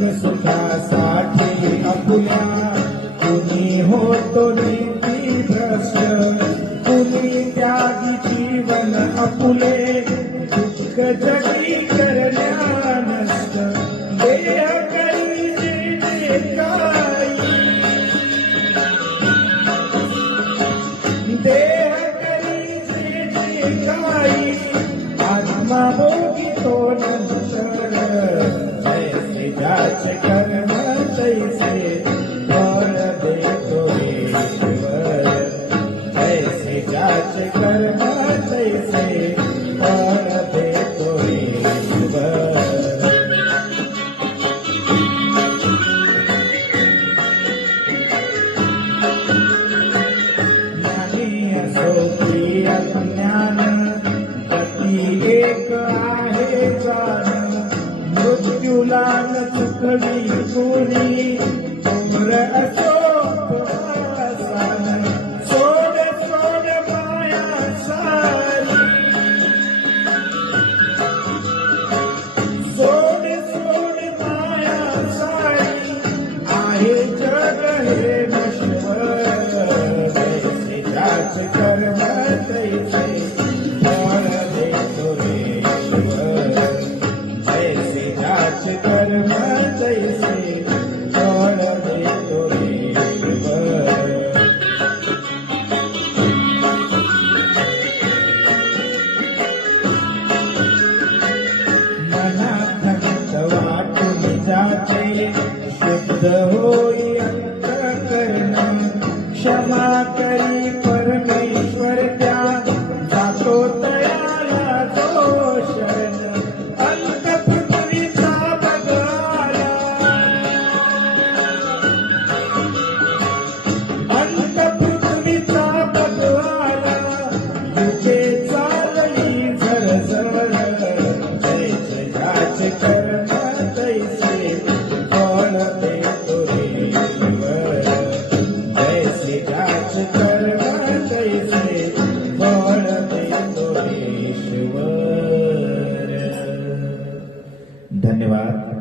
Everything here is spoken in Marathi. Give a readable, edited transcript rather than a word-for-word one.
सुखासाठी आपुल्या कुणी होतो नीती भ्रष्ट कुणी त्यागी जीवन आपुले दुःख जगी करण्या नष्ट देह करी जे काही देह करी जे काही आत्मा भोगी तो नंतर जैसे जाचे कर्म तैसे फळ देतो ईश्वर जैसे जाचे कर्म तैसे फळ देतो ईश्वर ज्ञानी असो की अज्ञान गती एक आहे जाण मृत्यूला न चुकवी कोणी उम्र असो प्रवासान सोड सोड माया सारी सोड सोड माया सारी आहे जग हे नश्वर जैसे जाच कर्म तैसे फळ देतो ईश्वर जैसे जाच कर्म तैसे फळ देतो ईश्वर मनात वाटून जाचे शुद्ध होई अंतःकरण क्षमा करी परमेश्वर त्या जातो तयाला जो शरण अंत पृथ्वीचा बघाला अंत पृथ्वीचा बघाला युगे चालई झरझर जैसे जाचे कर्म तैसे फळ देतो ईश्वर जैसे जाचे कर्म तैसे फळ देतो ईश्वर. धन्यवाद.